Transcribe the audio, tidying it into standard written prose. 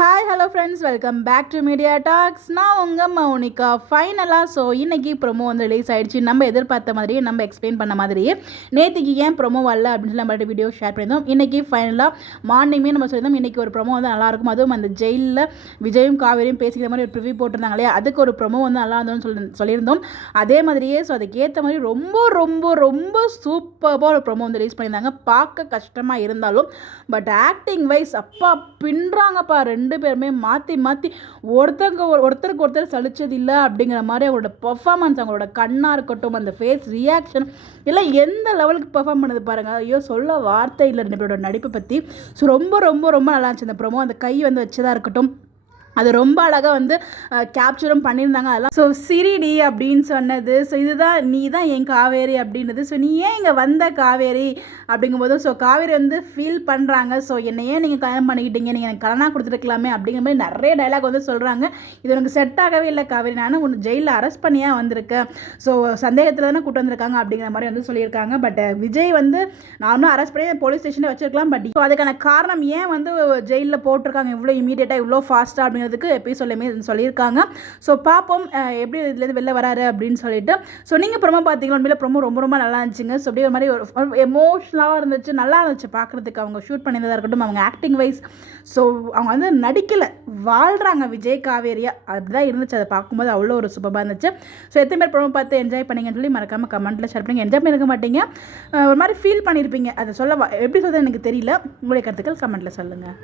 Hi hello friends, welcome back to media talks. நான் உங்கள் மௌனிகா. ஃபைனலாக இன்றைக்கி ப்ரொமோ வந்து ரிலீஸ் ஆகிடுச்சு. நம்ம எதிர்பார்த்த மாதிரியே, நம்ம எக்ஸ்பிளைன் பண்ண மாதிரியே நேற்றுக்கு ஏன் ப்ரொமோ வரல அப்படின்னு சொல்லி நம்ம வீடியோ ஷேர் பண்ணியிருந்தோம். இன்றைக்கி ஃபைனலாக மார்னிங்கே நம்ம சொல்லியிருந்தோம் இன்றைக்கி ஒரு ப்ரொமோ வந்து நல்லாயிருக்கும். அதுவும் அந்த ஜெயிலில் விஜயும் காவேரியும் பேசிக்கிற மாதிரி ஒரு ப்ரிவ்யூ போட்டிருந்தாங்க இல்லையா, அதுக்கு ஒரு ப்ரொமோ வந்து நல்லா இருந்தோம்னு சொல்லியிருந்தோம். அதே மாதிரியே அதுக்கேற்ற மாதிரி ரொம்ப ரொம்ப ரொம்ப சூப்பராக ஒரு ப்ரொமோ வந்து ரிலீஸ் பண்ணியிருந்தாங்க. பார்க்க கஷ்டமாக இருந்தாலும் பட் ஆக்டிங் வைஸ் அப்பா பின்றாங்கப்பா. ரெண்டு பேருமே மாற்றி ஒருத்தருக்கு ஒருத்தர் சலிச்சது இல்லை அப்படிங்கிற மாதிரி அவங்களோட பெர்ஃபார்மன்ஸ், அவங்களோட கண்ணாக இருக்கட்டும், அந்த ஃபேஸ் ரியாக்ஷன் எல்லாம் எந்த லெவலுக்கு பெர்ஃபார்ம் பண்ணது பாருங்கள். ஐயோ சொல்ல வார்த்தை இல்லை ரெண்டு பேரோட நடிப்பை பற்றி. ரொம்ப ரொம்ப ரொம்ப நல்லா இருந்துச்சு இந்த ப்ரோமோ. அந்த கை வந்து வச்சதாக இருக்கட்டும், அது ரொம்ப அழகாக வந்து கேப்சரும் பண்ணியிருந்தாங்க. அதெல்லாம் சிரிடி அப்படின்னு சொன்னது, இதுதான் நீ தான் என் காவேரி அப்படின்றது. நீ ஏன் இங்கே வந்த காவேரி அப்படிங்கும்போது காவேரி வந்து ஃபீல் பண்ணுறாங்க. என்னை ஏன் நீங்கள் கல்யாணம் பண்ணிக்கிட்டீங்க, நீங்கள் எனக்கு கல்யாணம் கொடுத்துருக்கலாமே அப்படிங்கிற மாதிரி நிறைய டைலாக் வந்து சொல்கிறாங்க. இது உனக்கு செட் ஆகவே இல்லை காவேரி, நானும் உன்னை ஜெயிலில் அரெஸ்ட் பண்ணியா வந்திருக்கேன், சந்தேகத்தில் தானே கூட்டு வந்திருக்காங்க அப்படிங்கிற மாதிரி வந்து சொல்லியிருக்காங்க. பட் விஜய் வந்து நார்மலாக அரெஸ்ட் பண்ணி போலீஸ் ஸ்டேஷனில் வச்சிருக்கலாம். பட் அதுக்கான காரணம் ஏன் வந்து ஜெயிலில் போட்டிருக்காங்க இவ்வளோ இமீடியட்டாக இவ்வளோ ஃபாஸ்ட்டாக அப்படிங்கிறதுக்கு எபிசோட்லையுமே சொல்லியிருக்காங்க. பார்ப்போம் எப்படி இதுலேருந்து வெளில வராரு அப்படின்னு சொல்லிட்டு. நீங்கள் ப்ரோமோ பார்த்தீங்கன்னா உண்மையில ப்ரோமோ ரொம்ப ரொம்ப நல்லா இருந்துச்சுங்க. அப்படியே ஒரு மாதிரி ஒரு எமோஷ்னலாக இருந்துச்சு, நல்லா இருந்துச்சு பார்க்குறதுக்கு. அவங்க ஷூட் பண்ணியிருந்ததாக இருக்கட்டும், அவங்க ஆக்டிங் வைஸ் அவங்க வந்து நடிக்கலை, வாழ்கிறாங்க விஜய் காவேரியா, அப்படிதான் இருந்துச்சு. அதை பார்க்கும்போது அவ்வளோ ஒரு சூப்பராக இருந்துச்சு. எத்தனை பேர் ப்ரோமோ பார்த்து என்ஜாய் பண்ணீங்கன்னு சொல்லி மறக்காமல் கமெண்ட்டில் ஷேர் பண்ணுங்க. என்ஜாய் பண்ணிருக்க மாட்டீங்க, ஒரு மாதிரி ஃபீல் பண்ணியிருப்பீங்க. அதை சொல்ல எப்படி சொல்கிறது எனக்கு தெரியல. உங்களுடைய கருத்துக்கள் கமெண்ட்டில் சொல்லுங்கள்.